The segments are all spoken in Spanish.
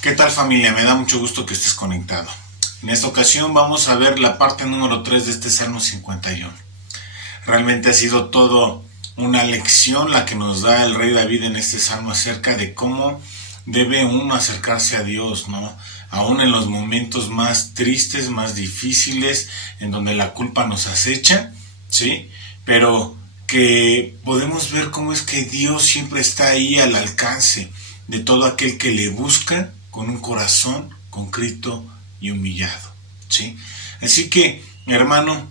¿Qué tal, familia? Me da mucho gusto que estés conectado. En esta ocasión vamos a ver la parte número 3 de este Salmo 51. Realmente ha sido todo una lección la que nos da el rey David en este salmo acerca de cómo debe uno acercarse a Dios, ¿no? Aún en los momentos más tristes, más difíciles, en donde la culpa nos acecha, ¿sí? Pero que podemos ver cómo es que Dios siempre está ahí al alcance de todo aquel que le busca con un corazón contrito y humillado, ¿sí? Así que, hermano,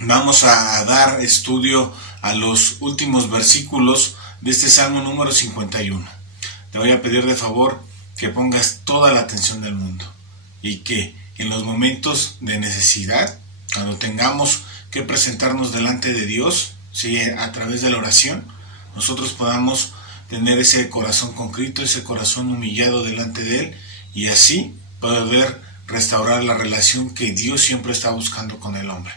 vamos a dar estudio a los últimos versículos de este Salmo número 51. Te voy a pedir de favor que pongas toda la atención del mundo y que en los momentos de necesidad, cuando tengamos que presentarnos delante de Dios, ¿sí? A través de la oración, nosotros podamos tener ese corazón contrito, ese corazón humillado delante de Él y así poder restaurar la relación que Dios siempre está buscando con el hombre.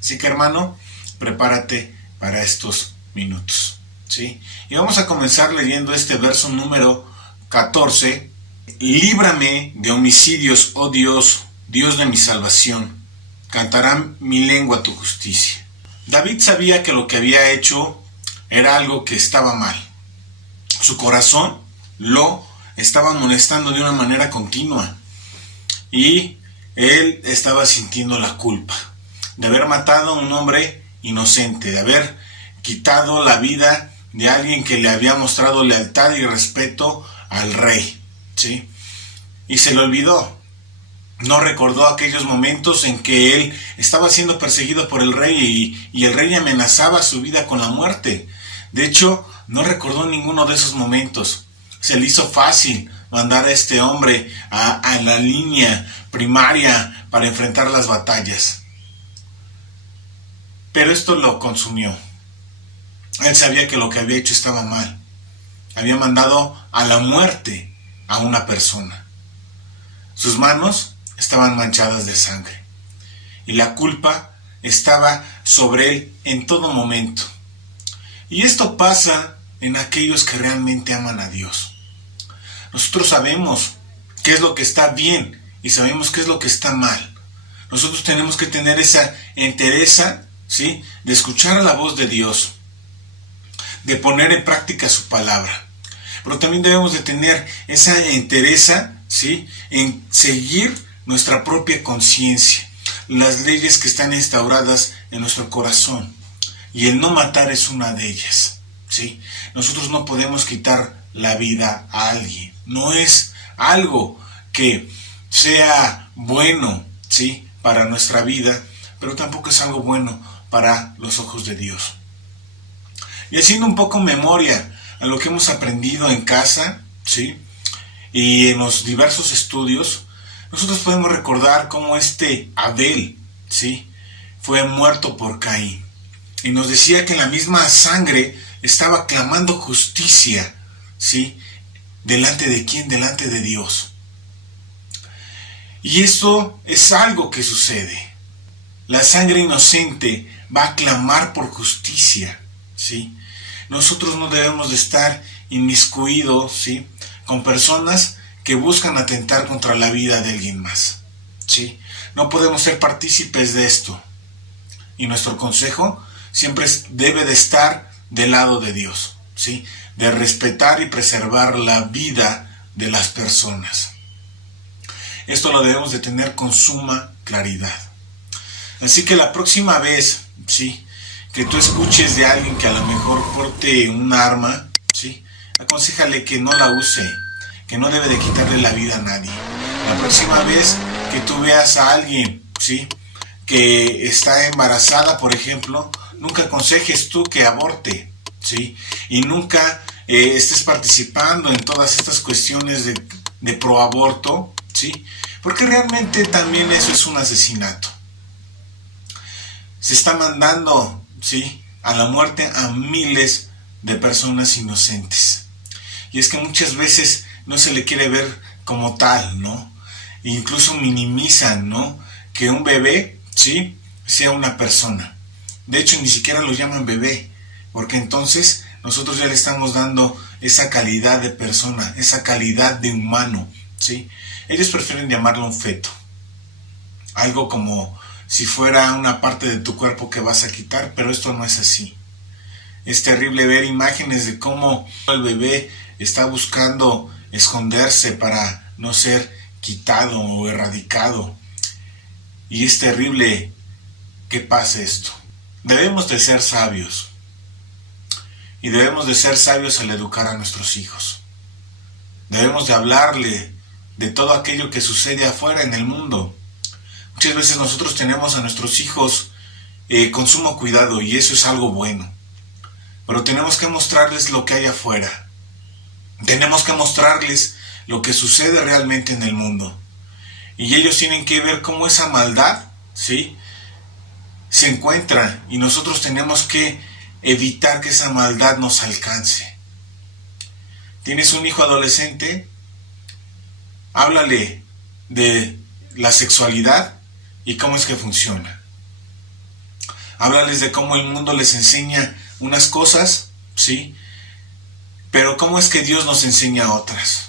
Así que, hermano, prepárate para estos minutos, ¿sí? Y vamos a comenzar leyendo este verso número 14. Líbrame de homicidios, oh Dios, Dios de mi salvación. Cantará mi lengua tu justicia. David sabía que lo que había hecho era algo que estaba mal. Su corazón lo estaba molestando de una manera continua y él estaba sintiendo la culpa de haber matado a un hombre inocente, de haber quitado la vida de alguien que le había mostrado lealtad y respeto al rey, ¿sí? Y se le olvidó. No recordó aquellos momentos en que él estaba siendo perseguido por el rey y el rey amenazaba su vida con la muerte. De hecho, no recordó ninguno de esos momentos. Se le hizo fácil mandar a este hombre a la línea primaria para enfrentar las batallas. Pero esto lo consumió. Él sabía que lo que había hecho estaba mal. Había mandado a la muerte a una persona. Sus manos estaban manchadas de sangre. Y la culpa estaba sobre él en todo momento. Y esto pasa en aquellos que realmente aman a Dios. Nosotros sabemos qué es lo que está bien y sabemos qué es lo que está mal. Nosotros tenemos que tener esa entereza, ¿sí?, de escuchar la voz de Dios, de poner en práctica su palabra. Pero también debemos de tener esa entereza, ¿sí?, en seguir nuestra propia conciencia, las leyes que están instauradas en nuestro corazón. Y el no matar es una de ellas, ¿sí? Nosotros no podemos quitar la vida a alguien. No es algo que sea bueno, ¿sí?, para nuestra vida, pero tampoco es algo bueno para los ojos de Dios. Y haciendo un poco memoria a lo que hemos aprendido en casa, ¿sí?, y en los diversos estudios, nosotros podemos recordar cómo este Abel, ¿sí?, fue muerto por Caín. Y nos decía que la misma sangre estaba clamando justicia, ¿sí?, ¿delante de quién? Delante de Dios. Y esto es algo que sucede. La sangre inocente va a clamar por justicia, ¿sí? Nosotros no debemos de estar inmiscuidos, ¿sí?, con personas que buscan atentar contra la vida de alguien más, ¿sí? No podemos ser partícipes de esto. Y nuestro consejo siempre debe de estar del lado de Dios, ¿sí?, de respetar y preservar la vida de las personas. Esto lo debemos de tener con suma claridad. Así que la próxima vez, ¿sí?, que tú escuches de alguien que a lo mejor porte un arma, ¿sí?, aconséjale que no la use, que no debe de quitarle la vida a nadie. La próxima vez que tú veas a alguien, ¿sí?, que está embarazada, por ejemplo, nunca aconsejes tú que aborte, ¿sí?, y nunca estés participando en todas estas cuestiones de proaborto, ¿sí?, porque realmente también eso es un asesinato. Se está mandando, ¿sí?, a la muerte a miles de personas inocentes. Y es que muchas veces no se le quiere ver como tal, ¿no? E incluso minimizan, ¿no?, que un bebé, ¿sí?, sea una persona. De hecho, ni siquiera lo llaman bebé, porque entonces nosotros ya le estamos dando esa calidad de persona, esa calidad de humano, ¿sí? Ellos prefieren llamarlo un feto. Algo como si fuera una parte de tu cuerpo que vas a quitar, pero esto no es así. Es terrible ver imágenes de cómo el bebé está buscando esconderse para no ser quitado o erradicado. Y es terrible que pase esto. Debemos de ser sabios. Y debemos de ser sabios al educar a nuestros hijos. Debemos de hablarle de todo aquello que sucede afuera en el mundo. Muchas veces nosotros tenemos a nuestros hijos con sumo cuidado y eso es algo bueno. Pero tenemos que mostrarles lo que hay afuera. Tenemos que mostrarles lo que sucede realmente en el mundo. Y ellos tienen que ver cómo esa maldad, ¿sí?, se encuentra y nosotros tenemos que evitar que esa maldad nos alcance. ¿Tienes un hijo adolescente? Háblale de la sexualidad y cómo es que funciona. Háblales de cómo el mundo les enseña unas cosas, ¿sí? Pero cómo es que Dios nos enseña otras.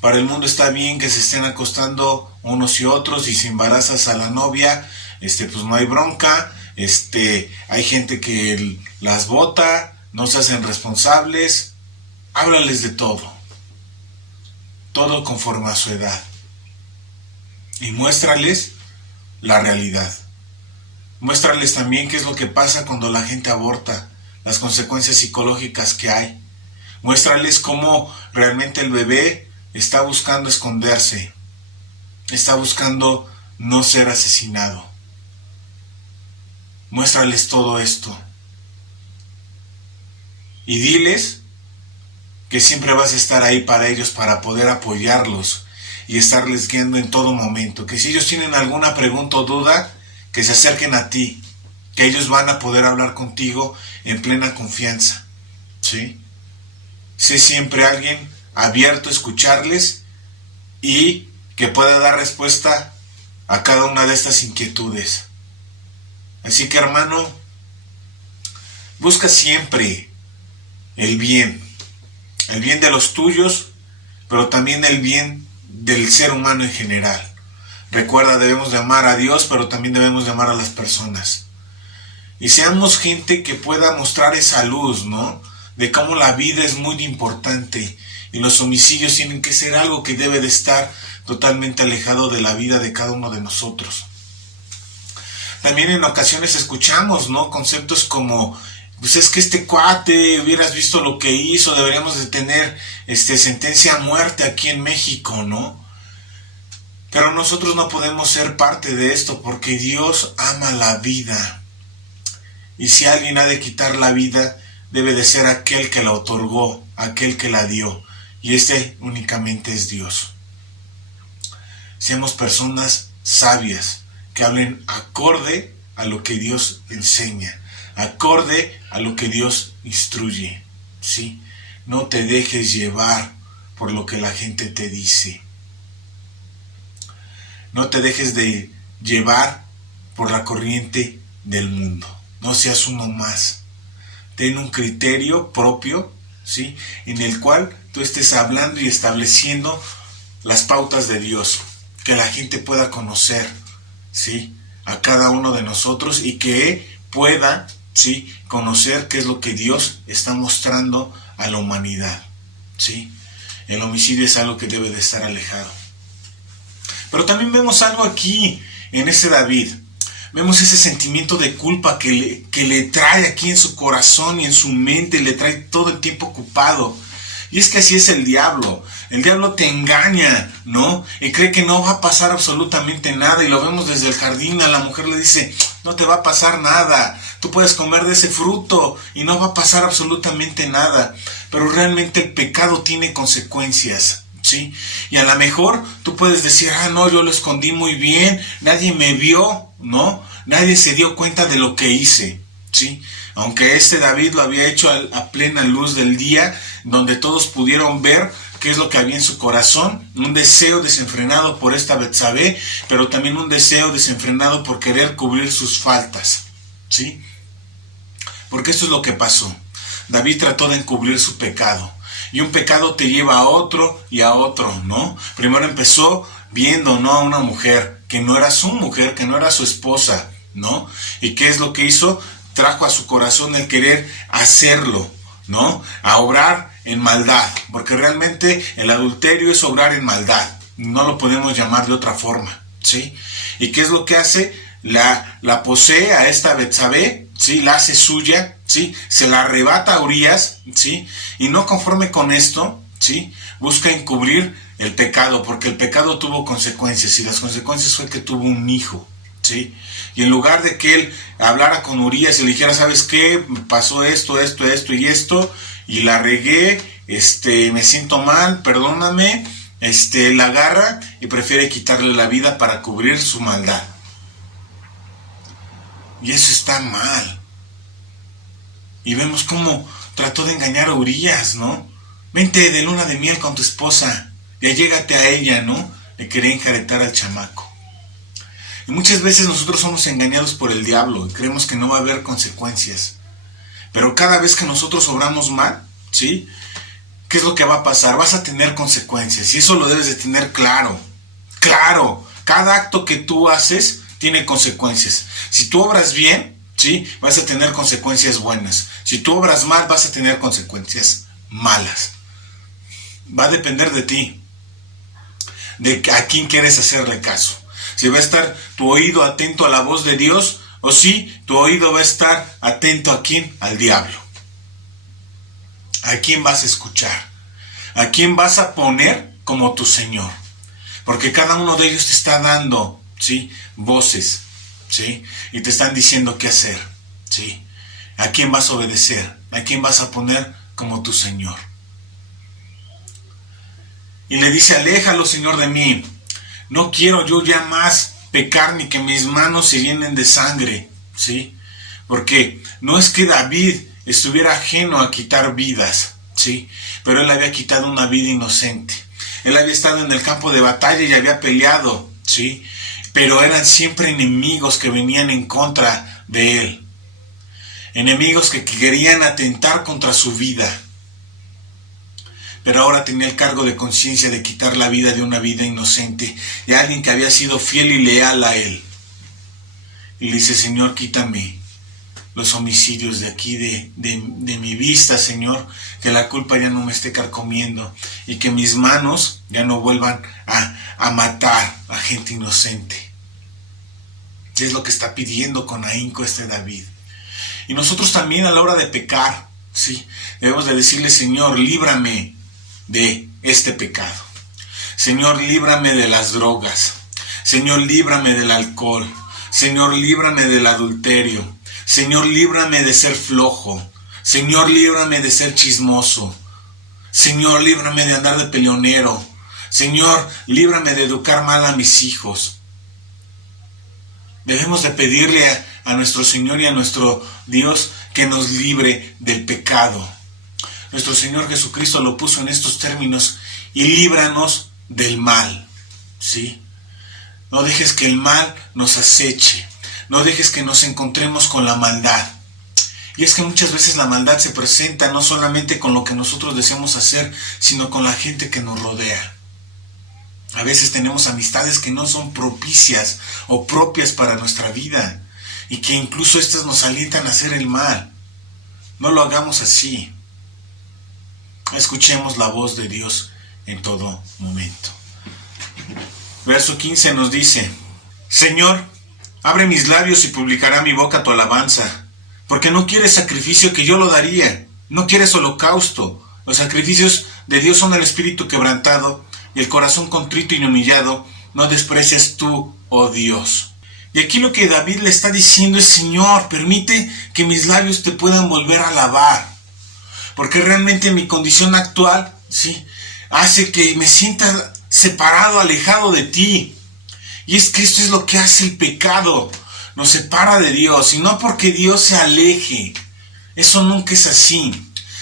Para el mundo está bien que se estén acostando unos y otros y si embarazas a la novia, pues no hay bronca, hay gente que las bota, no se hacen responsables. Háblales de todo conforme a su edad. Y muéstrales la realidad. Muéstrales también qué es lo que pasa cuando la gente aborta, las consecuencias psicológicas que hay. Muéstrales cómo realmente el bebé está buscando esconderse, está buscando no ser asesinado. Muéstrales todo esto. Y diles que siempre vas a estar ahí para ellos, para poder apoyarlos y estarles guiando en todo momento. Que si ellos tienen alguna pregunta o duda, que se acerquen a ti, que ellos van a poder hablar contigo en plena confianza, ¿sí? Sé siempre alguien abierto a escucharles y que pueda dar respuesta a cada una de estas inquietudes. Así que, hermano, busca siempre el bien de los tuyos, pero también el bien del ser humano en general. Recuerda, debemos de amar a Dios, pero también debemos de amar a las personas. Y seamos gente que pueda mostrar esa luz, ¿no? De cómo la vida es muy importante y los homicidios tienen que ser algo que debe de estar totalmente alejado de la vida de cada uno de nosotros. También en ocasiones escuchamos, ¿no?, conceptos como, pues es que este cuate, hubieras visto lo que hizo, deberíamos de tener sentencia a muerte aquí en México, ¿no? Pero nosotros no podemos ser parte de esto porque Dios ama la vida. Y si alguien ha de quitar la vida, debe de ser aquel que la otorgó, aquel que la dio. Y únicamente es Dios. Seamos personas sabias, que hablen acorde a lo que Dios enseña, acorde a lo que Dios instruye, ¿sí? No te dejes llevar por lo que la gente te dice. No te dejes de llevar por la corriente del mundo. No seas uno más. Ten un criterio propio, ¿sí?, en el cual tú estés hablando y estableciendo las pautas de Dios, que la gente pueda conocer, ¿sí?, a cada uno de nosotros y que pueda, ¿sí?, conocer qué es lo que Dios está mostrando a la humanidad, ¿sí? El homicidio es algo que debe de estar alejado. Pero también vemos algo aquí en ese David. Vemos ese sentimiento de culpa que le trae aquí en su corazón y en su mente, le trae todo el tiempo ocupado. Y es que así es el diablo. El diablo te engaña, ¿no? Y cree que no va a pasar absolutamente nada. Y lo vemos desde el jardín. A la mujer le dice, no te va a pasar nada. Tú puedes comer de ese fruto y no va a pasar absolutamente nada. Pero realmente el pecado tiene consecuencias, ¿sí? Y a lo mejor tú puedes decir, no, yo lo escondí muy bien. Nadie me vio, ¿no? Nadie se dio cuenta de lo que hice, ¿sí? Aunque David lo había hecho a plena luz del día, donde todos pudieron ver qué es lo que había en su corazón, un deseo desenfrenado por esta Betsabé, pero también un deseo desenfrenado por querer cubrir sus faltas, ¿sí? Porque esto es lo que pasó. David trató de encubrir su pecado. Y un pecado te lleva a otro y a otro, ¿no? Primero empezó viendo, ¿no?, a una mujer que no era su mujer, que no era su esposa, ¿no? ¿Y qué es lo que hizo? Trajo a su corazón el querer hacerlo, ¿no? A obrar en maldad, porque realmente el adulterio es obrar en maldad, no lo podemos llamar de otra forma, ¿sí? ¿Y qué es lo que hace? La posee a esta Betsabé, ¿sí? La hace suya, ¿sí? Se la arrebata a Urías, ¿sí? Y no conforme con esto, ¿sí?, busca encubrir el pecado, porque el pecado tuvo consecuencias, y las consecuencias fue que tuvo un hijo, ¿sí? Y en lugar de que él hablara con Urías y le dijera, ¿sabes qué? Me pasó esto y esto, y la regué, me siento mal, perdóname, la agarra y prefiere quitarle la vida para cubrir su maldad. Y eso está mal. Y vemos cómo trató de engañar a Urías, ¿no? Vente de luna de miel con tu esposa, ya llégate a ella, ¿no? Le quería enjaretar al chamaco. Y muchas veces nosotros somos engañados por el diablo y creemos que no va a haber consecuencias. Pero cada vez que nosotros obramos mal, ¿sí?, ¿qué es lo que va a pasar? Vas a tener consecuencias, y eso lo debes de tener claro. Claro, cada acto que tú haces tiene consecuencias. Si tú obras bien, ¿sí?, vas a tener consecuencias buenas. Si tú obras mal, vas a tener consecuencias malas. Va a depender de ti, de a quién quieres hacerle caso. Si va a estar tu oído atento a la voz de Dios, o si tu oído va a estar atento a quién, al diablo. ¿A quién vas a escuchar? ¿A quién vas a poner como tu Señor? Porque cada uno de ellos te está dando, ¿sí?, voces, ¿sí?, y te están diciendo qué hacer, ¿sí? ¿A quién vas a obedecer? ¿A quién vas a poner como tu Señor? Y le dice, aléjalo, Señor, de mí. No quiero yo ya más pecar ni que mis manos se llenen de sangre, ¿sí? Porque no es que David estuviera ajeno a quitar vidas, ¿sí?, pero él había quitado una vida inocente. Él había estado en el campo de batalla y había peleado, ¿sí?, pero eran siempre enemigos que venían en contra de él. Enemigos que querían atentar contra su vida. Pero ahora tenía el cargo de conciencia de quitar la vida de una vida inocente, de alguien que había sido fiel y leal a él. Y le dice, Señor, quítame los homicidios de aquí, de mi vista, Señor, que la culpa ya no me esté carcomiendo y que mis manos ya no vuelvan a matar a gente inocente. Y es lo que está pidiendo con ahínco David. Y nosotros también a la hora de pecar, ¿sí?, debemos de decirle, Señor, líbrame de este pecado. Señor, líbrame de las drogas. Señor, líbrame del alcohol. Señor, líbrame del adulterio. Señor, líbrame de ser flojo. Señor, líbrame de ser chismoso. Señor, líbrame de andar de peleonero. Señor, líbrame de educar mal a mis hijos. Debemos de pedirle a nuestro Señor y a nuestro Dios que nos libre del pecado. Nuestro Señor Jesucristo lo puso en estos términos: y líbranos del mal, ¿sí? No dejes que el mal nos aceche, no dejes que nos encontremos con la maldad. Y es que muchas veces la maldad se presenta no solamente con lo que nosotros deseamos hacer, sino con la gente que nos rodea. A veces tenemos amistades que no son propicias o propias para nuestra vida, y que incluso estas nos alientan a hacer el mal. No lo hagamos así. Escuchemos la voz de Dios en todo momento. Verso 15 nos dice: Señor, abre mis labios y publicará mi boca tu alabanza, porque no quieres sacrificio que yo lo daría, no quieres holocausto. Los sacrificios de Dios son el espíritu quebrantado y el corazón contrito y humillado no desprecias tú, oh Dios. Y aquí lo que David le está diciendo es: Señor, permite que mis labios te puedan volver a alabar, porque realmente mi condición actual, ¿sí?, hace que me sienta separado, alejado de ti. Y es que esto es lo que hace el pecado, nos separa de Dios, y no porque Dios se aleje, eso nunca es así,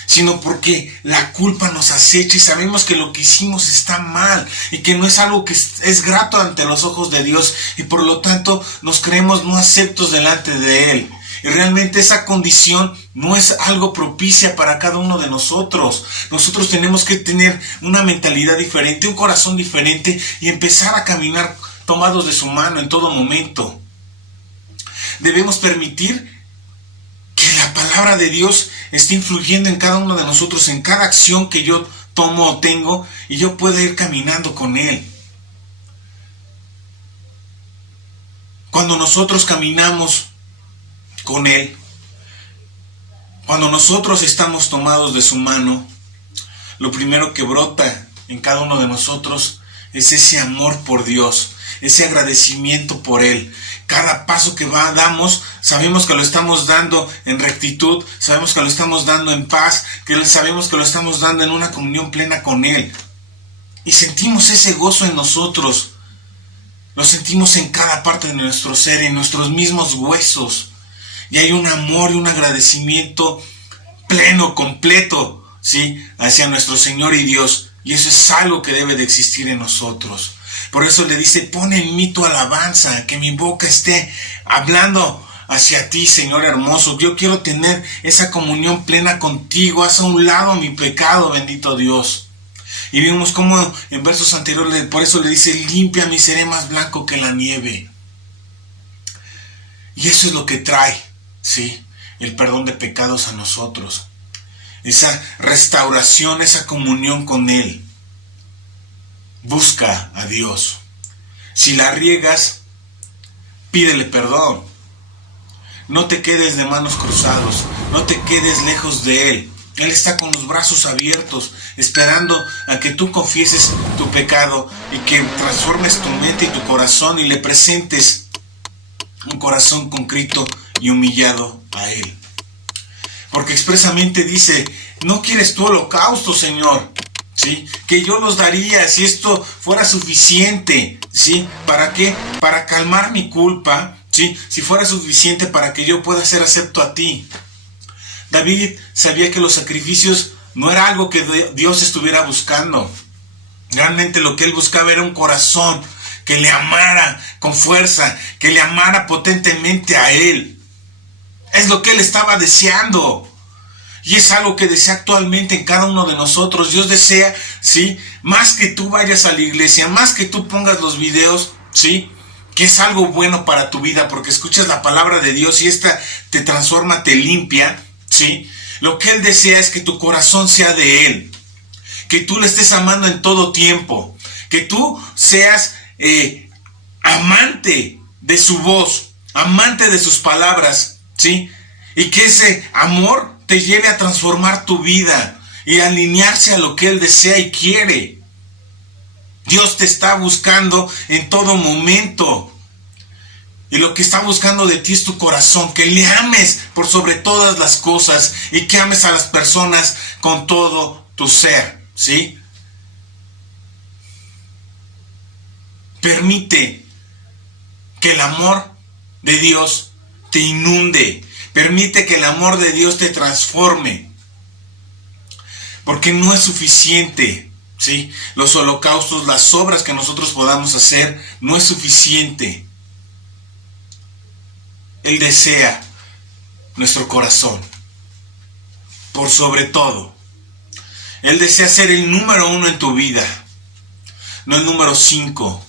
sino porque la culpa nos acecha y sabemos que lo que hicimos está mal y que no es algo que es grato ante los ojos de Dios, y por lo tanto nos creemos no aceptos delante de Él. Y realmente esa condición no es algo propicia para cada uno de nosotros. Nosotros tenemos que tener una mentalidad diferente, un corazón diferente y empezar a caminar tomados de su mano en todo momento. Debemos permitir que la palabra de Dios esté influyendo en cada uno de nosotros, en cada acción que yo tomo o tengo, y yo pueda ir caminando con Él. Cuando nosotros caminamos con Él, cuando nosotros estamos tomados de su mano, lo primero que brota en cada uno de nosotros es ese amor por Dios, ese agradecimiento por Él. Cada paso que damos, sabemos que lo estamos dando en rectitud, sabemos que lo estamos dando en paz, que sabemos que lo estamos dando en una comunión plena con Él. Y sentimos ese gozo en nosotros, lo sentimos en cada parte de nuestro ser, en nuestros mismos huesos. Y hay un amor y un agradecimiento pleno, completo, ¿sí?, hacia nuestro Señor y Dios. Y eso es algo que debe de existir en nosotros. Por eso le dice, pon en mí tu alabanza, que mi boca esté hablando hacia ti, Señor hermoso. Yo quiero tener esa comunión plena contigo. Haz a un lado mi pecado, bendito Dios. Y vimos cómo en versos anteriores, por eso le dice, límpiame y seré más blanco que la nieve. Y eso es lo que trae, ¿sí?, el perdón de pecados a nosotros. Esa restauración, esa comunión con Él. Busca a Dios. Si la riegas, pídele perdón. No te quedes de manos cruzados, no te quedes lejos de Él. Él está con los brazos abiertos, esperando a que tú confieses tu pecado y que transformes tu mente y tu corazón y le presentes un corazón contrito y humillado a Él. Porque expresamente dice, no quieres tu holocausto, Señor, ¿sí?, que yo los daría si esto fuera suficiente, ¿sí? ¿Para qué? Para calmar mi culpa, ¿sí? Si fuera suficiente para que yo pueda ser acepto a ti. David sabía que los sacrificios no era algo que Dios estuviera buscando. Realmente lo que él buscaba era un corazón que le amara con fuerza, que le amara potentemente a Él. Es lo que Él estaba deseando. Y es algo que desea actualmente en cada uno de nosotros. Dios desea, ¿sí?, más que tú vayas a la iglesia, más que tú pongas los videos, ¿sí?, que es algo bueno para tu vida, porque escuchas la palabra de Dios y esta te transforma, te limpia, ¿sí? Lo que Él desea es que tu corazón sea de Él, que tú le estés amando en todo tiempo, que tú seas amante de su voz, amante de sus palabras, ¿sí? Y que ese amor te lleve a transformar tu vida y a alinearse a lo que Él desea y quiere. Dios te está buscando en todo momento. Y lo que está buscando de ti es tu corazón, que le ames por sobre todas las cosas y que ames a las personas con todo tu ser, ¿sí? Permite que el amor de Dios te inunde. Permite que el amor de Dios te transforme. Porque no es suficiente, ¿sí? Los holocaustos, las obras que nosotros podamos hacer, no es suficiente. Él desea nuestro corazón. Por sobre todo. Él desea ser el número 1 en tu vida. No el número 5,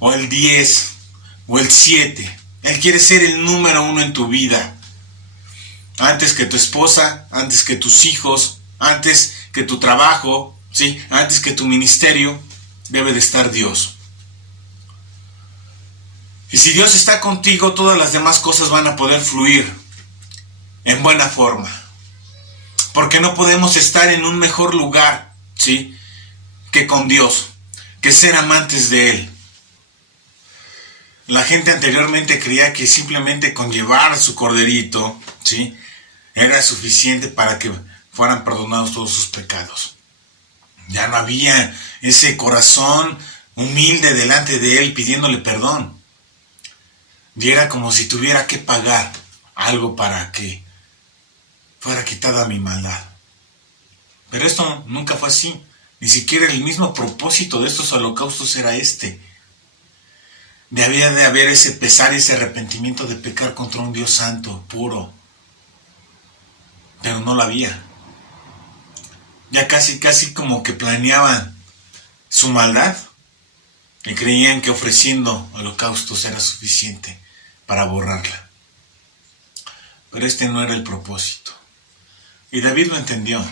o el 10, o el 7. Él quiere ser el número 1 en tu vida. Antes que tu esposa, antes que tus hijos, antes que tu trabajo, ¿sí?, antes que tu ministerio, debe de estar Dios. Y si Dios está contigo, todas las demás cosas van a poder fluir en buena forma. Porque no podemos estar en un mejor lugar, ¿sí?, que con Dios, que ser amantes de Él. La gente anteriormente creía que simplemente con llevar su corderito, ¿sí?, era suficiente para que fueran perdonados todos sus pecados. Ya no había ese corazón humilde delante de Él pidiéndole perdón. Y era como si tuviera que pagar algo para que fuera quitada mi maldad. Pero esto nunca fue así. Ni siquiera el mismo propósito de estos holocaustos era este. Debía de haber ese pesar y ese arrepentimiento de pecar contra un Dios santo, puro. Pero no lo había. Ya casi como que planeaban su maldad y creían que ofreciendo holocaustos era suficiente para borrarla. Pero este no era el propósito. Y David lo entendió.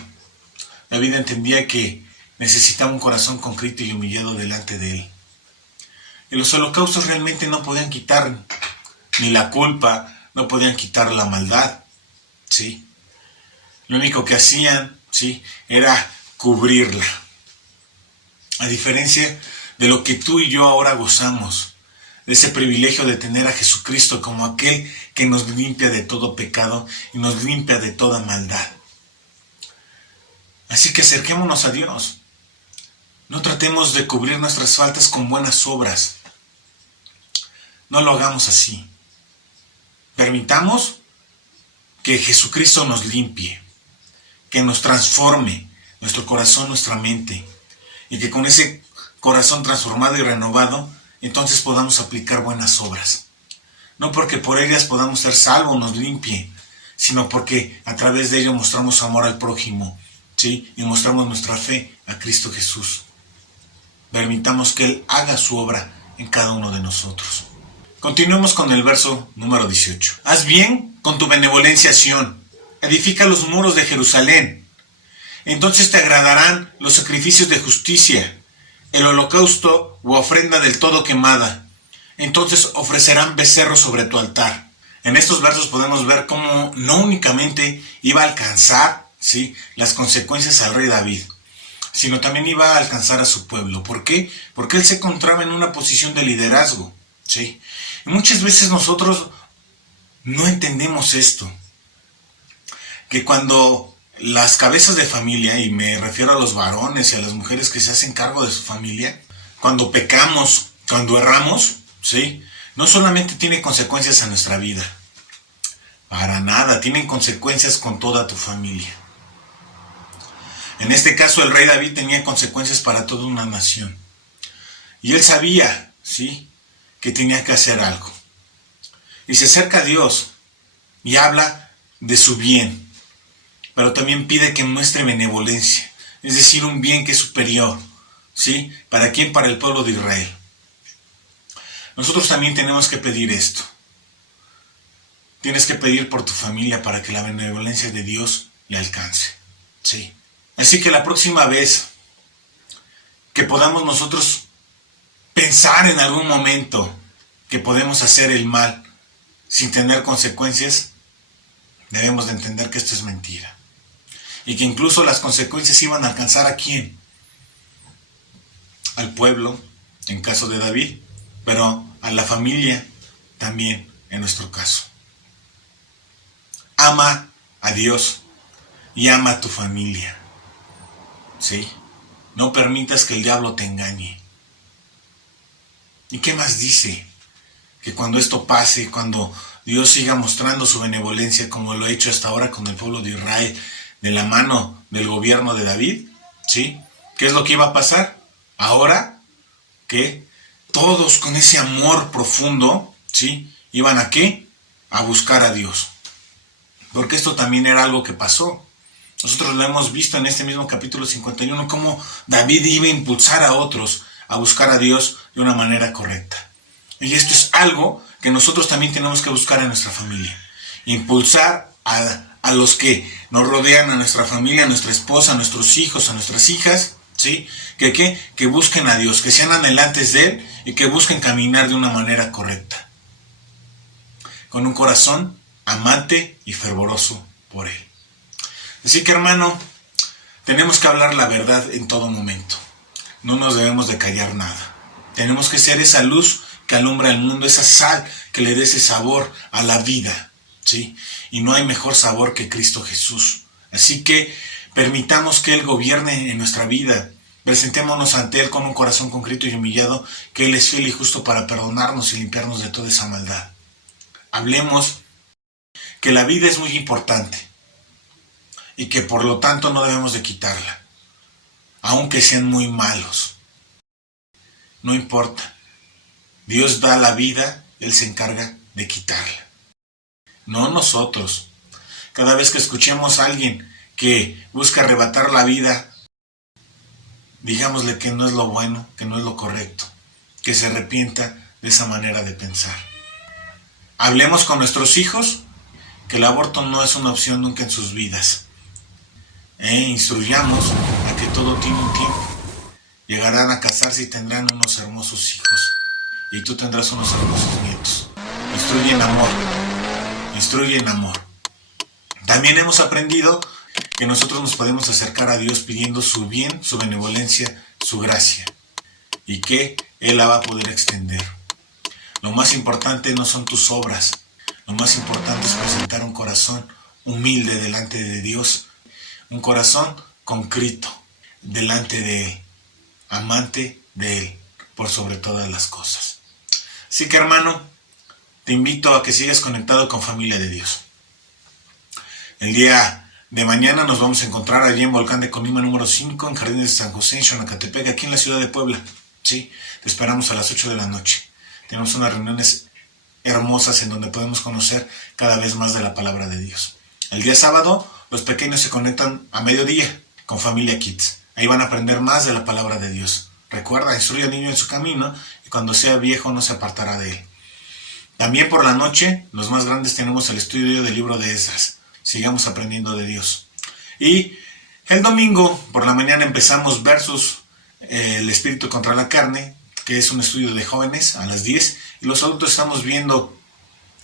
David entendía que necesitaba un corazón contrito y humillado delante de él. Y los holocaustos realmente no podían quitar ni la culpa, no podían quitar la maldad, ¿sí? Lo único que hacían, ¿sí?, era cubrirla. A diferencia de lo que tú y yo ahora gozamos, de ese privilegio de tener a Jesucristo como aquel que nos limpia de todo pecado y nos limpia de toda maldad. Así que acerquémonos a Dios. No tratemos de cubrir nuestras faltas con buenas obras. No lo hagamos así. Permitamos que Jesucristo nos limpie, que nos transforme nuestro corazón, nuestra mente, y que con ese corazón transformado y renovado, entonces podamos aplicar buenas obras. No porque por ellas podamos ser salvos, nos limpie, sino porque a través de ello mostramos amor al prójimo, ¿sí?, y mostramos nuestra fe a Cristo Jesús. Permitamos que Él haga su obra en cada uno de nosotros. Continuemos con el verso número 18. Haz bien con tu benevolencia, Sión. Edifica los muros de Jerusalén. Entonces te agradarán los sacrificios de justicia, el holocausto u ofrenda del todo quemada. Entonces ofrecerán becerros sobre tu altar. En estos versos podemos ver cómo no únicamente iba a alcanzar, ¿sí?, las consecuencias al rey David, sino también iba a alcanzar a su pueblo. ¿Por qué? Porque él se encontraba en una posición de liderazgo, ¿sí? Y muchas veces nosotros no entendemos esto, que cuando las cabezas de familia, y me refiero a los varones y a las mujeres que se hacen cargo de su familia, cuando pecamos, cuando erramos, ¿sí?, no solamente tiene consecuencias a nuestra vida, para nada, tienen consecuencias con toda tu familia. En este caso el rey David tenía consecuencias para toda una nación. Y él sabía, ¿sí?, que tenía que hacer algo. Y se acerca a Dios y habla de su bien, pero también pide que muestre benevolencia, es decir, un bien que es superior, ¿sí? ¿Para quién? Para el pueblo de Israel. Nosotros también tenemos que pedir esto. Tienes que pedir por tu familia para que la benevolencia de Dios le alcance, ¿sí? Así que la próxima vez que podamos nosotros pensar en algún momento que podemos hacer el mal sin tener consecuencias, debemos de entender que esto es mentira. Y que incluso las consecuencias iban a alcanzar ¿a quién? Al pueblo, en caso de David, pero a la familia también en nuestro caso. Ama a Dios y ama a tu familia. ¿Sí? No permitas que el diablo te engañe. ¿Y qué más dice? Que cuando esto pase, cuando Dios siga mostrando su benevolencia como lo ha hecho hasta ahora con el pueblo de Israel, de la mano del gobierno de David, ¿sí? ¿Qué es lo que iba a pasar? Ahora que todos con ese amor profundo, ¿sí?, iban ¿a qué? A buscar a Dios. Porque esto también era algo que pasó. Nosotros lo hemos visto en este mismo capítulo 51, cómo David iba a impulsar a otros a buscar a Dios de una manera correcta. Y esto es algo que nosotros también tenemos que buscar en nuestra familia. Impulsar a los que nos rodean, a nuestra familia, a nuestra esposa, a nuestros hijos, a nuestras hijas, ¿sí? Que busquen a Dios, que sean anhelantes de Él y que busquen caminar de una manera correcta. Con un corazón amante y fervoroso por Él. Así que, hermano, tenemos que hablar la verdad en todo momento. No nos debemos de callar nada. Tenemos que ser esa luz que alumbra el mundo, esa sal que le dé ese sabor a la vida, ¿sí? Y no hay mejor sabor que Cristo Jesús. Así que permitamos que Él gobierne en nuestra vida. Presentémonos ante Él con un corazón contrito y humillado, que Él es fiel y justo para perdonarnos y limpiarnos de toda esa maldad. Hablemos que la vida es muy importante y que por lo tanto no debemos de quitarla, aunque sean muy malos. No importa. Dios da la vida, Él se encarga de quitarla. No nosotros. Cada vez que escuchemos a alguien que busca arrebatar la vida, digámosle que no es lo bueno, que no es lo correcto, que se arrepienta de esa manera de pensar. Hablemos con nuestros hijos que el aborto no es una opción nunca en sus vidas. Instruyamos a que todo tiene un tiempo. Llegarán a casarse y tendrán unos hermosos hijos. Y tú tendrás unos hermosos nietos. Instruye en amor. Instruye en amor. También hemos aprendido que nosotros nos podemos acercar a Dios pidiendo su bien, su benevolencia, su gracia. Y que Él la va a poder extender. Lo más importante no son tus obras. Lo más importante es presentar un corazón humilde delante de Dios. Un corazón contrito delante de Él. Amante de Él por sobre todas las cosas. Así que, hermano, te invito a que sigas conectado con Familia de Dios. El día de mañana nos vamos a encontrar allí en Volcán de Colima número 5, en Jardines de San José, en Xonacatepec, aquí en la ciudad de Puebla. Sí, te esperamos a las 8 de la noche. Tenemos unas reuniones hermosas en donde podemos conocer cada vez más de la palabra de Dios. El día sábado, los pequeños se conectan a mediodía con Familia Kids. Ahí van a aprender más de la palabra de Dios. Recuerda, instruye al niño en su camino y cuando sea viejo no se apartará de él. También por la noche, los más grandes tenemos el estudio del libro de Esdras. Sigamos aprendiendo de Dios. Y el domingo por la mañana empezamos Versus el espíritu contra la carne, que es un estudio de jóvenes a las 10. Y los adultos estamos viendo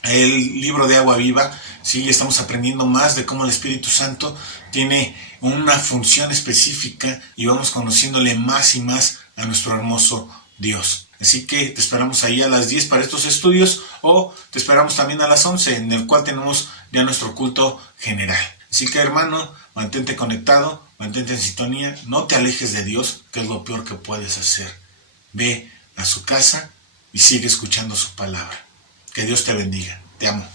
el libro de Agua Viva. Sí, estamos aprendiendo más de cómo el Espíritu Santo tiene una función específica y vamos conociéndole más y más a nuestro hermoso Dios. Así que te esperamos ahí a las 10 para estos estudios o te esperamos también a las 11 en el cual tenemos ya nuestro culto general. Así que, hermano, mantente conectado, mantente en sintonía, no te alejes de Dios, que es lo peor que puedes hacer. Ve a su casa y sigue escuchando su palabra. Que Dios te bendiga. Te amo.